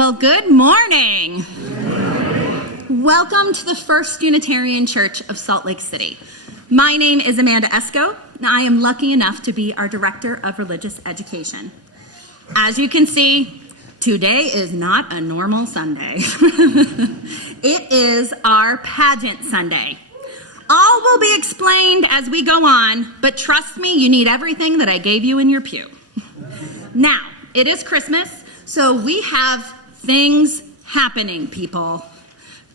Well, good morning. Welcome to the First Unitarian Church of Salt Lake City. My name is Amanda Esko, and I am lucky enough to be our Director of Religious Education. As you can see, today is not a normal Sunday. It is our Pageant Sunday. All will be explained as we go on, but trust me, you need everything that I gave you in your pew. Now, it is Christmas, so we have things happening, people.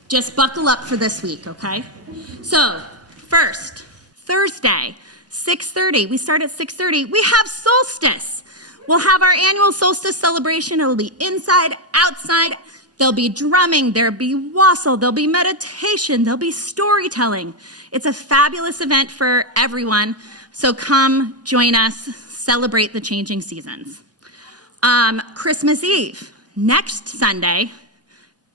Just buckle up for this week, okay? So, first, Thursday, 6:30. We start at 6:30. We have solstice. We'll have our annual solstice celebration. It'll be inside, outside. There'll be drumming. There'll be wassail. There'll be meditation. There'll be storytelling. It's a fabulous event for everyone. So come join us. Celebrate the changing seasons. Christmas Eve, next Sunday,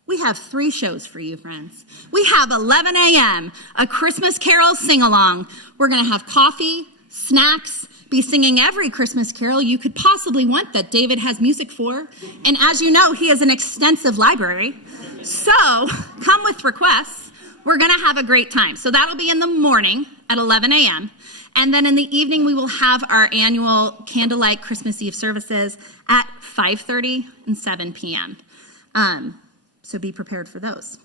we have 3 shows for you, friends. We have 11 a.m., a Christmas carol sing-along. We're going to have coffee, snacks, be singing every Christmas carol you could possibly want that David has music for. And as you know, he has an extensive library. So come with requests. We're going to have a great time. So that'll be in the morning at 11 a.m. And then in the evening, we will have our annual candlelight Christmas Eve services at 5:30 and 7 p.m. So be prepared for those.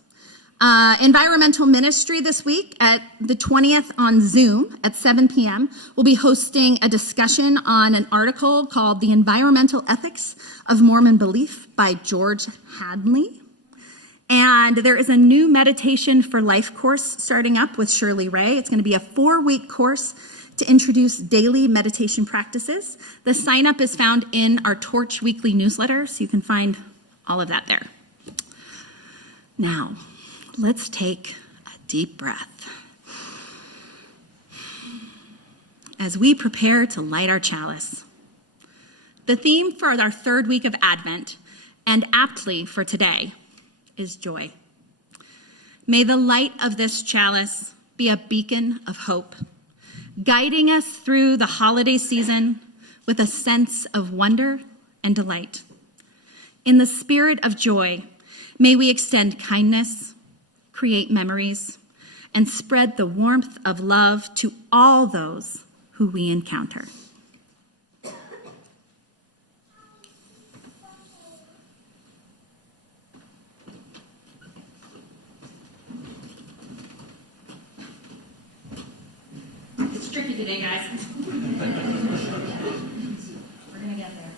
Environmental Ministry this week at the 20th on Zoom at 7 p.m. We'll be hosting a discussion on an article called The Environmental Ethics of Mormon Belief by George Hadley. And there is a new Meditation for Life course starting up with Shirley Ray. It's going to be a 4-week course to introduce daily meditation practices. The sign-up is found in our Torch weekly newsletter, so you can find all of that there. Now, let's take a deep breath as we prepare to light our chalice. The theme for our 3rd week of Advent, and aptly for today, is joy. May the light of this chalice be a beacon of hope, guiding us through the holiday season with a sense of wonder and delight. In the spirit of joy, may we extend kindness, create memories, and spread the warmth of love to all those who we encounter. It's tricky today, guys. We're gonna get there.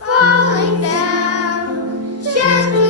Falling down, gently.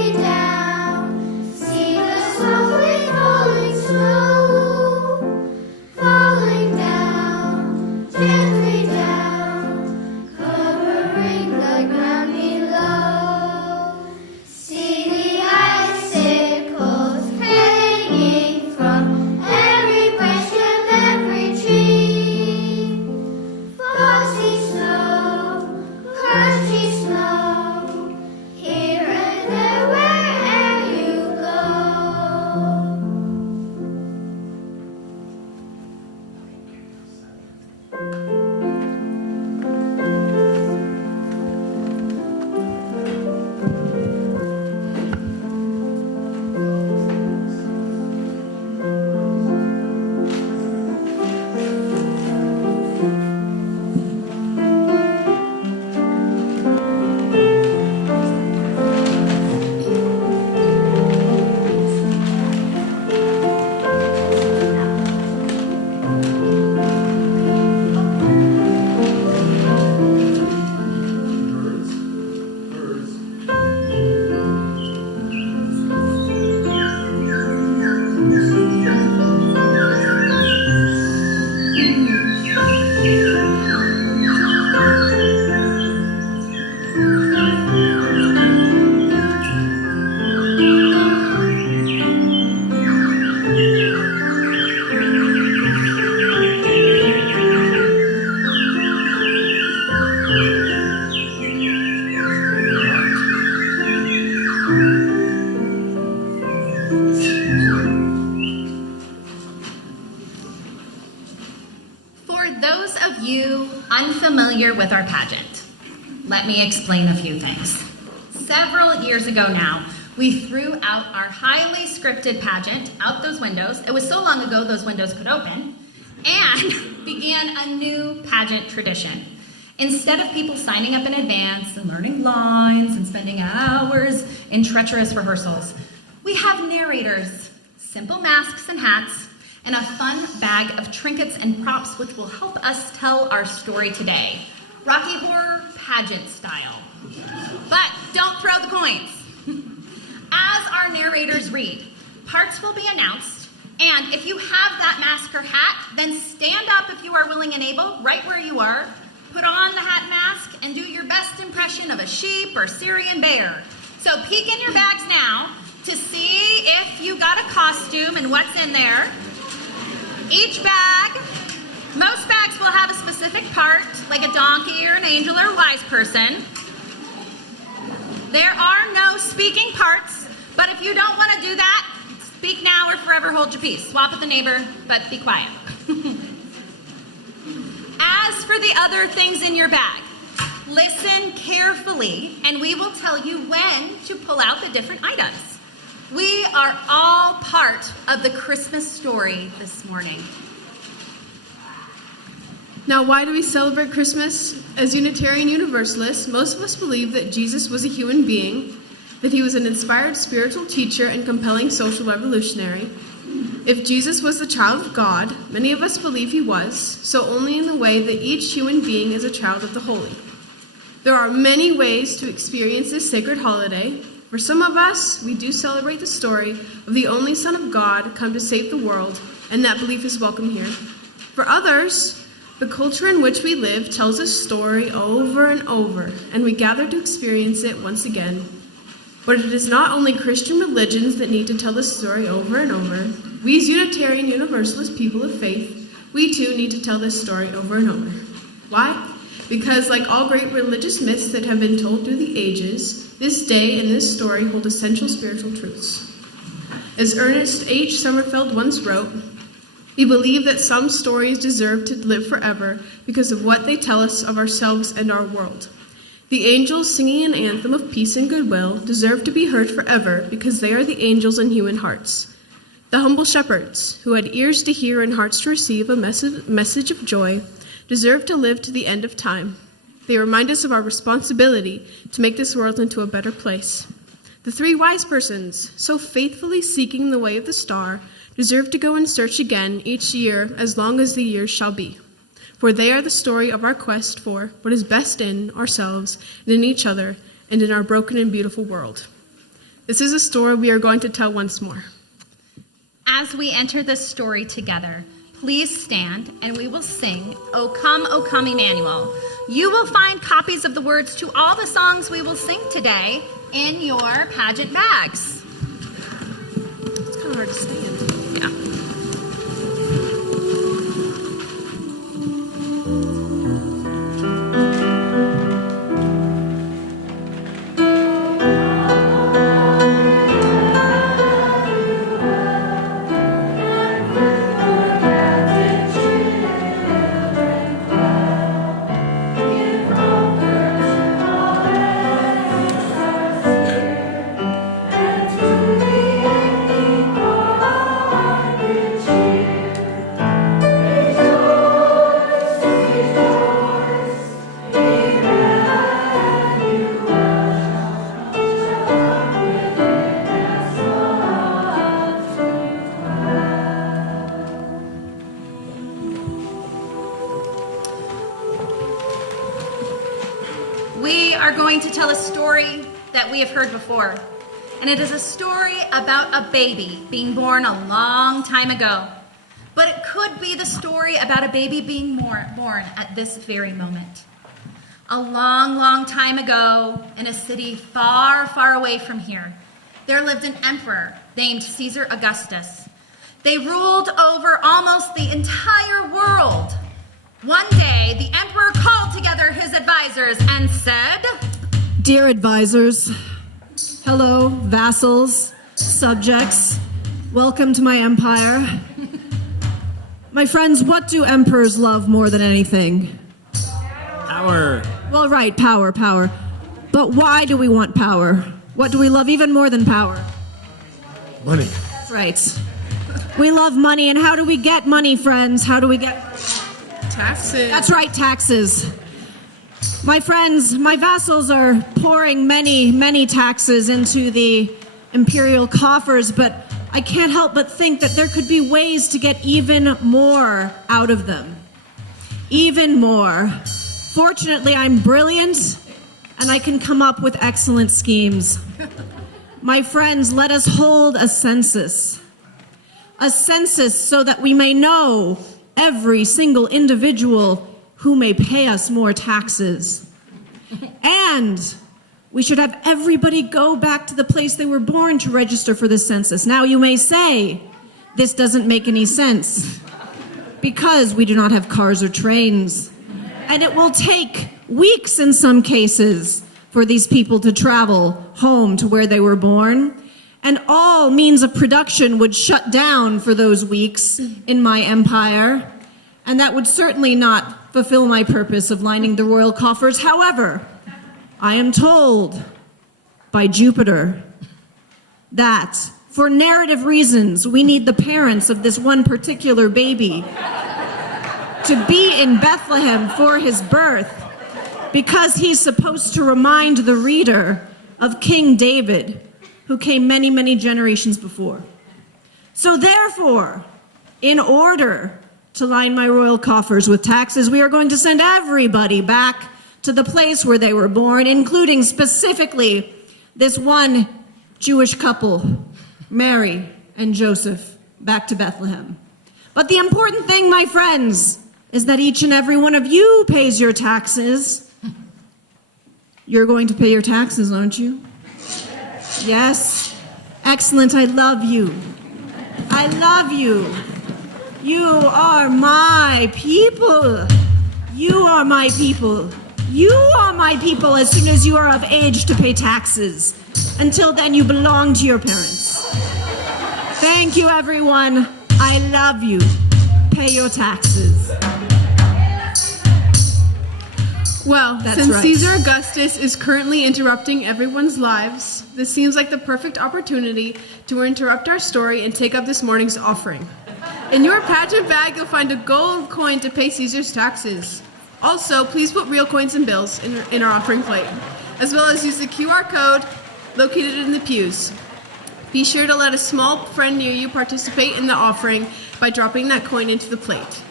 those of you unfamiliar with our pageant, let me explain a few things. Several years ago now, we threw out our highly scripted pageant out those windows. It was so long ago those windows could open, and began a new pageant tradition. Instead of people signing up in advance and learning lines and spending hours in treacherous rehearsals, we have narrators, simple masks and hats, and a fun bag of trinkets and props which will help us tell our story today. Rocky Horror pageant style. But don't throw the coins. As our narrators read, parts will be announced, and if you have that mask or hat, then stand up if you are willing and able, right where you are. Put on the hat and mask and do your best impression of a sheep or Syrian bear. So peek in your bags now to see if you got a costume and what's in there. Each bag, most bags will have a specific part, like a donkey or an angel or a wise person. There are no speaking parts, but if you don't want to do that, speak now or forever hold your peace. Swap with the neighbor, but be quiet. As for the other things in your bag, listen carefully, and we will tell you when to pull out the different items. We are all part of the Christmas story this morning. Now, why do we celebrate Christmas? As Unitarian Universalists, most of us believe that Jesus was a human being, that he was an inspired spiritual teacher and compelling social revolutionary. If Jesus was the child of God, many of us believe he was, so only in the way that each human being is a child of the holy. There are many ways to experience this sacred holiday. For some of us, we do celebrate the story of the only Son of God come to save the world, and that belief is welcome here. For others, the culture in which we live tells a story over and over, and we gather to experience it once again. But it is not only Christian religions that need to tell the story over and over. We as Unitarian Universalist people of faith, we too need to tell this story over and over. Why? Because like all great religious myths that have been told through the ages, this day and this story hold essential spiritual truths. As Ernest H. Sommerfeld once wrote, we believe that some stories deserve to live forever because of what they tell us of ourselves and our world. The angels singing an anthem of peace and goodwill deserve to be heard forever because they are the angels in human hearts. The humble shepherds, who had ears to hear and hearts to receive a message of joy, deserve to live to the end of time. They remind us of our responsibility to make this world into a better place. The three wise persons, so faithfully seeking the way of the star, deserve to go and search again each year as long as the years shall be. For they are the story of our quest for what is best in ourselves and in each other and in our broken and beautiful world. This is a story we are going to tell once more. As we enter this story together, please stand and we will sing, O Come, Emmanuel. You will find copies of the words to all the songs we will sing today in your pageant bags. It's kind of hard to stand. Yeah. To tell a story that we have heard before, and it is a story about a baby being born a long time ago, but it could be the story about a baby being born at this very moment. A long time ago, in a city far, far away from here, there lived an emperor named Caesar Augustus. They ruled over almost the entire world. One day, the emperor called together his advisors and said, Dear advisors, hello, vassals, subjects, welcome to my empire. My friends, what do emperors love more than anything? Power. Well, right, power. But why do we want power? What do we love even more than power? Money. That's right. We love money, and how do we get money, friends? How do we get... Taxes. That's right, taxes. My friends, my vassals are pouring many, many taxes into the imperial coffers, but I can't help but think that there could be ways to get even more out of them. Even more. Fortunately, I'm brilliant, and I can come up with excellent schemes. My friends, let us hold a census. A census so that we may know every single individual who may pay us more taxes. And we should have everybody go back to the place they were born to register for the census. Now you may say, this doesn't make any sense because we do not have cars or trains. And it will take weeks in some cases for these people to travel home to where they were born. And all means of production would shut down for those weeks in my empire. And that would certainly not fulfill my purpose of lining the royal coffers. However, I am told by Jupiter that for narrative reasons, we need the parents of this one particular baby to be in Bethlehem for his birth, because he's supposed to remind the reader of King David, who came many, many generations before. So therefore, in order to line my royal coffers with taxes, we are going to send everybody back to the place where they were born, including specifically this one Jewish couple, Mary and Joseph, back to Bethlehem. But the important thing, my friends, is that each and every one of you pays your taxes. You're going to pay your taxes, aren't you? Yes. Excellent. I love you. I love you. You are my people. You are my people. You are my people as soon as you are of age to pay taxes. Until then, you belong to your parents. Thank you, everyone. I love you. Pay your taxes. Well, That's since right. Caesar Augustus is currently interrupting everyone's lives, this seems like the perfect opportunity to interrupt our story and take up this morning's offering. In your pageant bag, you'll find a gold coin to pay Caesar's taxes. Also, please put real coins and bills in our offering plate, as well as use the QR code located in the pews. Be sure to let a small friend near you participate in the offering by dropping that coin into the plate.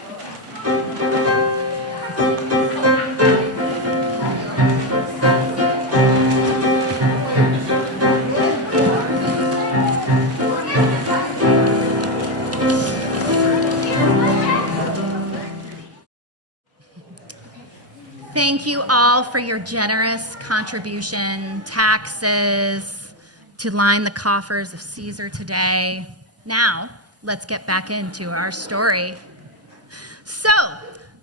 Thank you all for your generous contribution, taxes, to line the coffers of Caesar today. Now, let's get back into our story. So,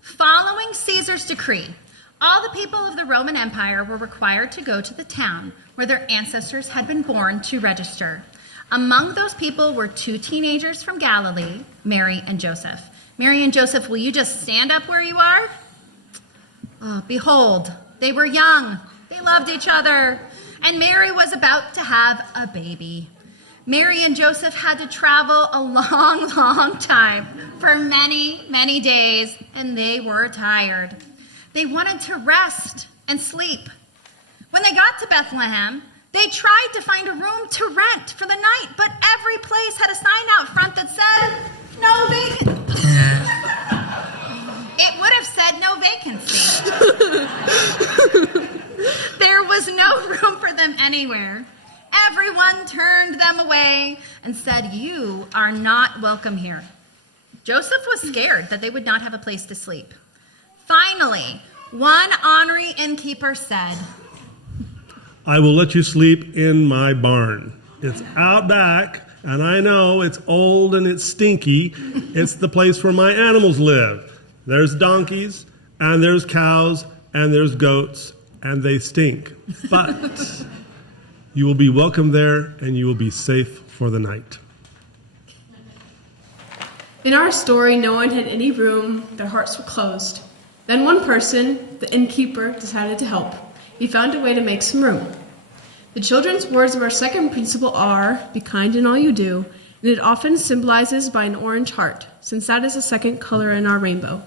following Caesar's decree, all the people of the Roman Empire were required to go to the town where their ancestors had been born to register. Among those people were two teenagers from Galilee, Mary and Joseph. Mary and Joseph, will you just stand up where you are? Oh, behold, they were young, they loved each other, and Mary was about to have a baby. Mary and Joseph had to travel a long, long time for many, many days, and they were tired. They wanted to rest and sleep. When they got to Bethlehem, they tried to find a room to rent for the night, but every place had a sign out front that said, no vacancy. It would have said no vacancy. There was no room for them anywhere. Everyone turned them away and said, you are not welcome here. Joseph was scared that they would not have a place to sleep. Finally, one ornery innkeeper said, I will let you sleep in my barn. It's out back, and I know it's old and it's stinky. It's the place where my animals live. There's donkeys, and there's cows, and there's goats, and they stink. But you will be welcome there, and you will be safe for the night. In our story, no one had any room, their hearts were closed. Then one person, the innkeeper, decided to help. He found a way to make some room. The children's words of our second principle are, be kind in all you do, and it often symbolizes by an orange heart, since that is the second color in our rainbow.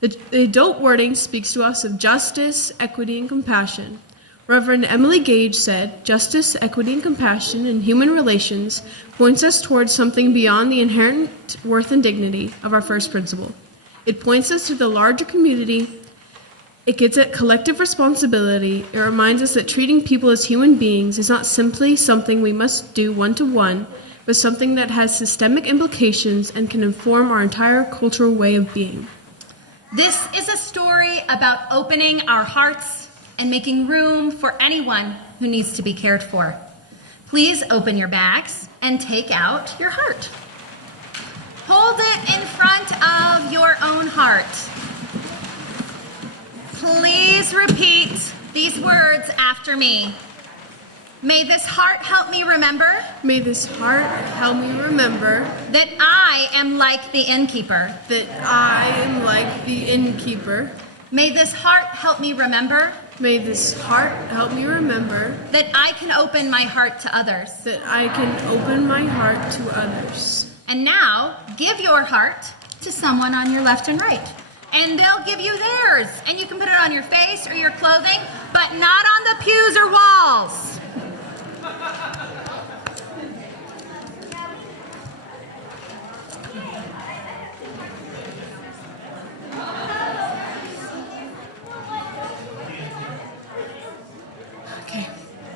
The adult wording speaks to us of justice, equity, and compassion. Reverend Emily Gage said, justice, equity, and compassion in human relations points us towards something beyond the inherent worth and dignity of our first principle. It points us to the larger community. It gets at collective responsibility. It reminds us that treating people as human beings is not simply something we must do one-to-one, but something that has systemic implications and can inform our entire cultural way of being. This is a story about opening our hearts and making room for anyone who needs to be cared for. Please open your bags and take out your heart. Hold it in front of your own heart. Please repeat these words after me. May this heart help me remember. May this heart help me remember That I am like the innkeeper. that I am like the innkeeper. May this heart help me remember. May this heart help me remember That I can open my heart to others. that I can open my heart to others. And now, give your heart to someone on your left and right. And they'll give you theirs. And you can put it on your face or your clothing, but not on the pews or walls. Okay.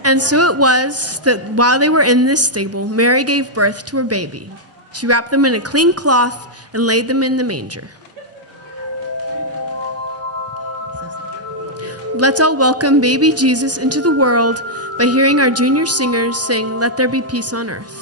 And so it was that while they were in this stable, Mary gave birth to her baby. She wrapped them in a clean cloth and laid them in the manger. Let's all welcome baby Jesus into the world by hearing our junior singers sing, "Let There Be Peace on Earth."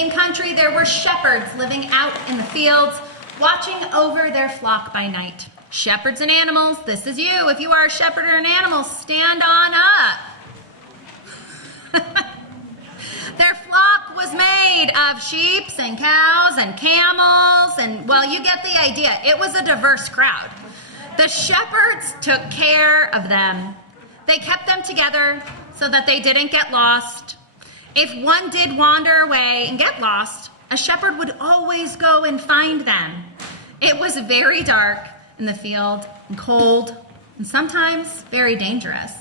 same country, there were shepherds living out in the fields, watching over their flock by night. Shepherds and animals, this is you. If you are a shepherd or an animal, stand on up. Their flock was made of sheep and cows and camels, and, well, you get the idea. It was a diverse crowd. The shepherds took care of them. They kept them together so that they didn't get lost. If one did wander away and get lost, a shepherd would always go and find them. It was very dark in the field and cold and sometimes very dangerous.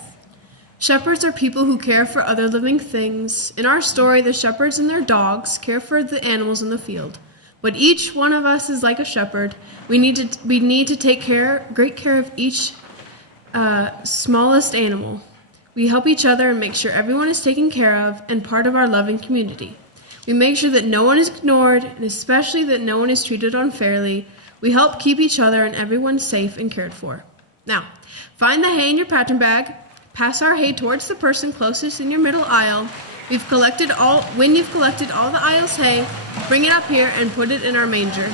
Shepherds are people who care for other living things. In our story, the shepherds and their dogs care for the animals in the field. But each one of us is like a shepherd. We need to take great care of each smallest animal. We help each other and make sure everyone is taken care of and part of our loving community. We make sure that no one is ignored, and especially that no one is treated unfairly. We help keep each other and everyone safe and cared for. Now, find the hay in your pattern bag. Pass our hay towards the person closest in your middle aisle. When you've collected all the aisle's hay, bring it up here and put it in our manger.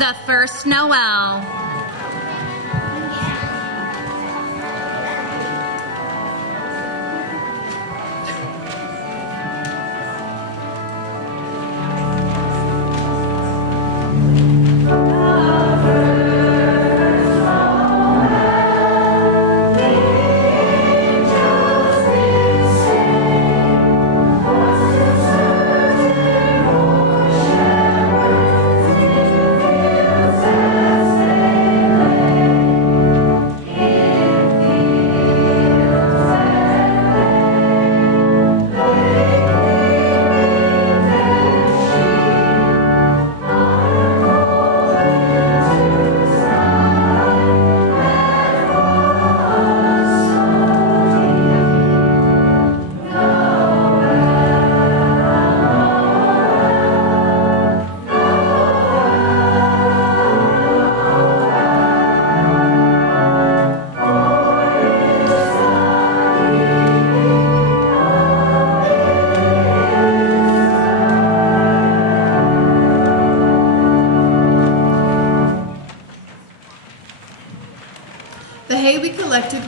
the First Nowell.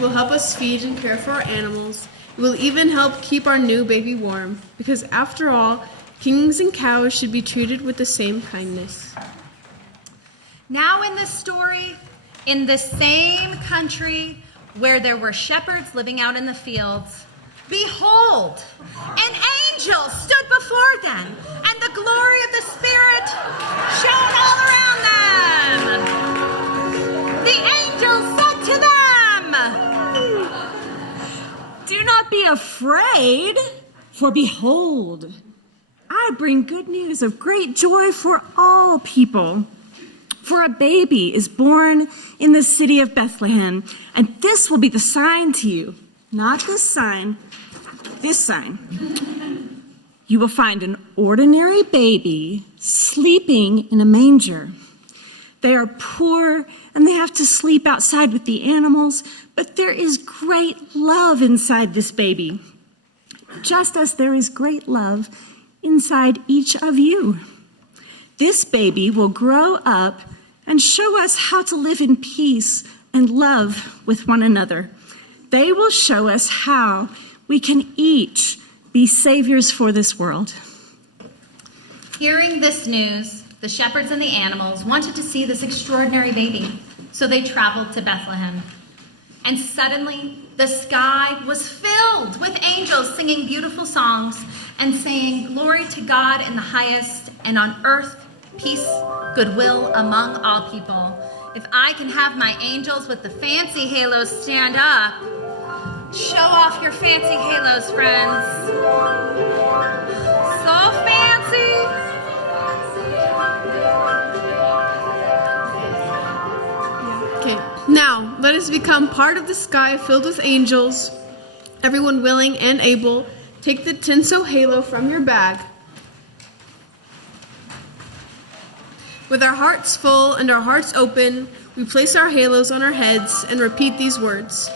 Will help us feed and care for our animals. It will even help keep our new baby warm, because after all, kings and cows should be treated with the same kindness. Now in this story, in the same country where there were shepherds living out in the fields, behold, an angel stood before them, and the glory of the Spirit shone all around them. The angel said to them, "Do not be afraid, for behold, I bring good news of great joy for all people. For a baby is born in the city of Bethlehem, and this will be the sign to you. Not this sign, this sign. You will find an ordinary baby sleeping in a manger. They are poor and they have to sleep outside with the animals, but there is great love inside this baby, just as there is great love inside each of you. This baby will grow up and show us how to live in peace and love with one another. They will show us how we can each be saviors for this world. Hearing this news, the shepherds and the animals wanted to see this extraordinary baby, so they traveled to Bethlehem. And suddenly, the sky was filled with angels singing beautiful songs and saying, "Glory to God in the highest, and on earth, peace, goodwill among all people." If I can have my angels with the fancy halos stand up. Show off your fancy halos, friends. So fancy. Okay, now let us become part of the sky filled with angels. Everyone willing and able, take the tinsel halo from your bag. With our hearts full and our hearts open, we place our halos on our heads and repeat these words.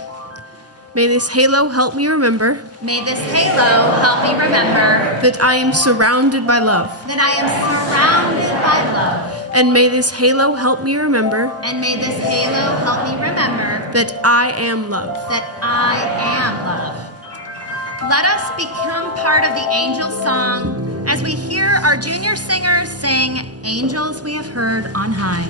May this halo help me remember. May this halo help me remember That I am surrounded by love. that I am surrounded by love. And may this halo help me remember. And may this halo help me remember That I am love. that I am love. Let us become part of the angel song as we hear our junior singers sing "Angels We Have Heard on High."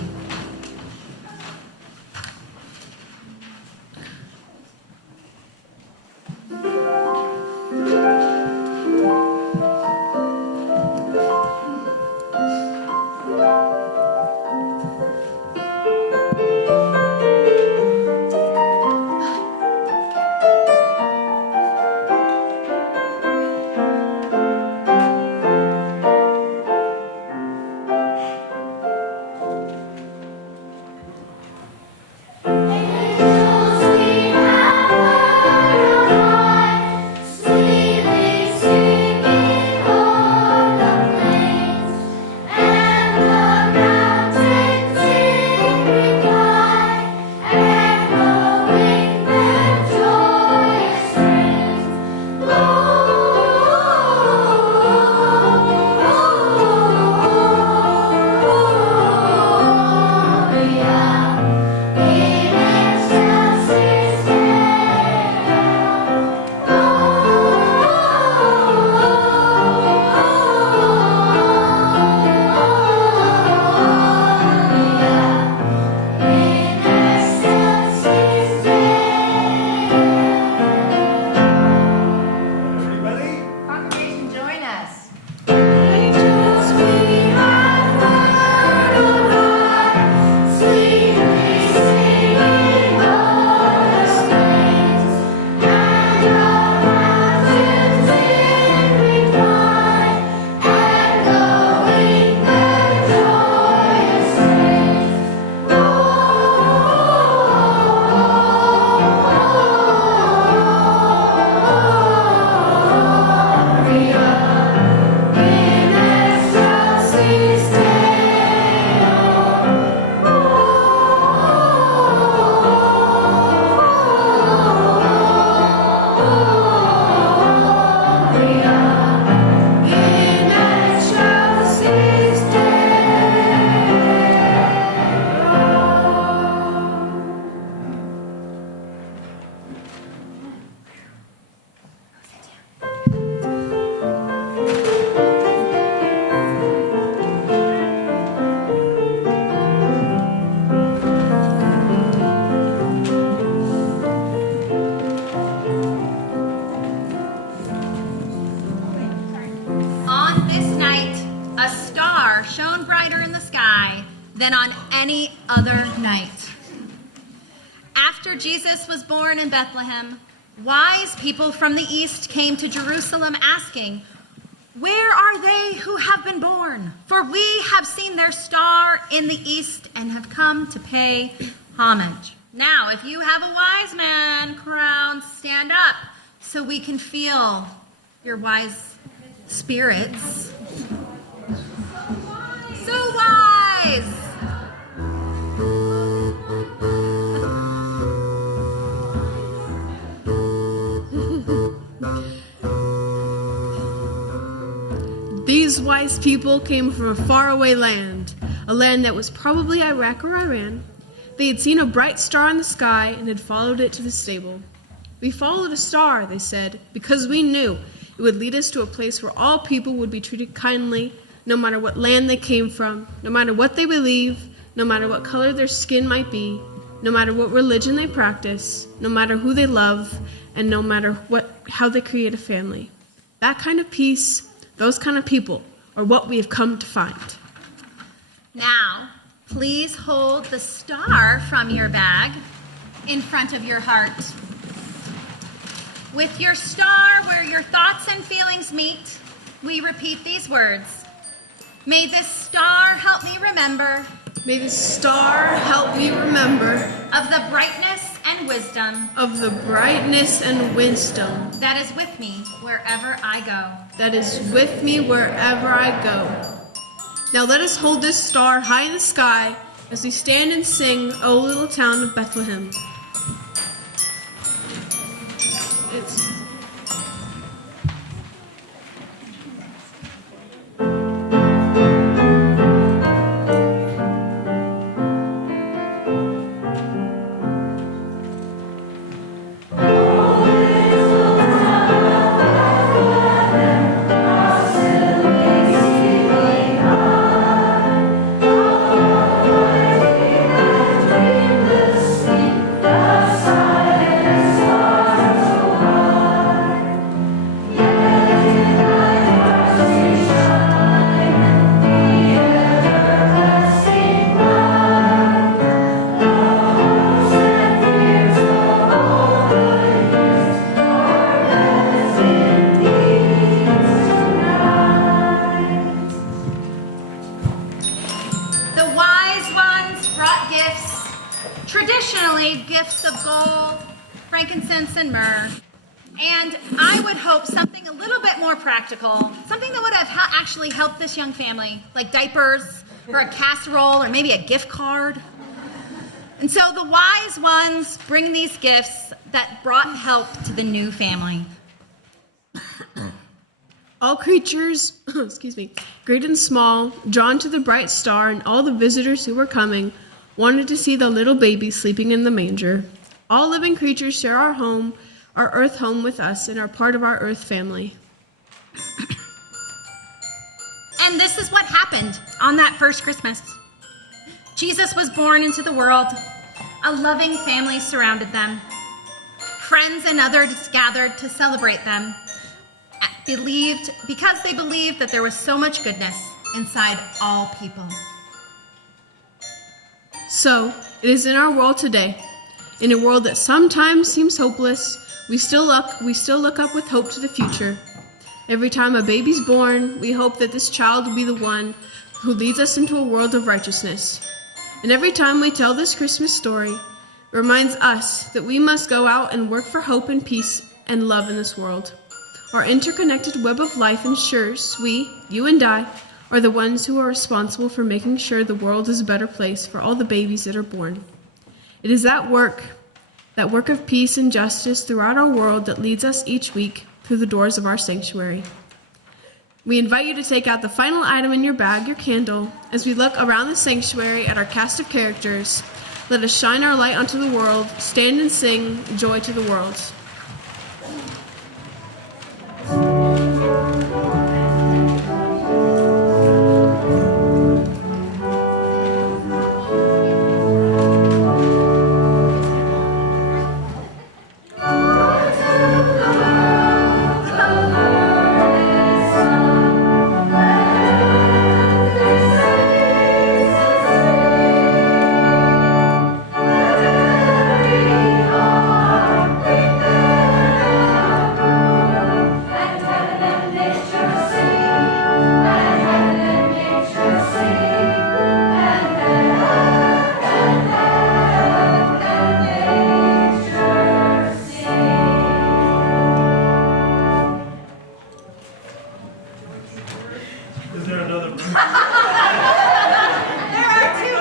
than on any other night. After Jesus was born in Bethlehem, wise people from the east came to Jerusalem asking, "Where are they who have been born? For we have seen their star in the east and have come to pay homage." Now, if you have a wise man crown, stand up so we can feel your wise spirits. So wise! These wise people came from a faraway land, a land that was probably Iraq or Iran. They had seen a bright star in the sky and had followed it to the stable. We followed a star, they said, because we knew it would lead us to a place where all people would be treated kindly, no matter what land they came from, no matter what they believe, no matter what color their skin might be, no matter what religion they practice, no matter who they love, and no matter how they create a family. That kind of peace, those kind of people, are what we have come to find. Now, please hold the star from your bag in front of your heart. With your star where your thoughts and feelings meet, we repeat these words. May this star help me remember. May this star help me remember Of the brightness and wisdom. Of the brightness and wisdom. That is with me wherever I go. That is with me wherever I go. Now let us hold this star high in the sky as we stand and sing, O Little Town of Bethlehem. Traditionally, gifts of gold, frankincense, and myrrh. And I would hope something a little bit more practical, something that would have actually helped this young family, like diapers, or a casserole, or maybe a gift card. And so the wise ones bring these gifts that brought help to the new family. All creatures, great and small, drawn to the bright star, and all the visitors who were coming, wanted to see the little baby sleeping in the manger. All living creatures share our home, our earth home with us, and are part of our earth family. And this is what happened on that first Christmas. Jesus was born into the world. A loving family surrounded them. Friends and others gathered to celebrate them, because they believed that there was so much goodness inside all people. So, it is in our world today. In a world that sometimes seems hopeless, we still look up with hope to the future. Every time a baby's born, we hope that this child will be the one who leads us into a world of righteousness. And every time we tell this Christmas story, it reminds us that we must go out and work for hope and peace and love in this world. Our interconnected web of life ensures we, you and I, are the ones who are responsible for making sure the world is a better place for all the babies that are born. It is that work of peace and justice throughout our world that leads us each week through the doors of our sanctuary. We invite you to take out the final item in your bag, your candle, as we look around the sanctuary at our cast of characters. Let us shine our light onto the world, stand and sing joy to the world. Bring them another. There are two.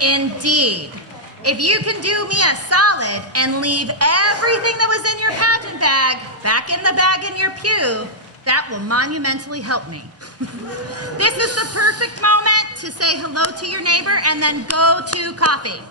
Indeed. If you can do me a solid and leave everything that was in your pageant bag back in the bag in your pew, that will monumentally help me. This is the perfect moment to say hello to your neighbor and then go to coffee.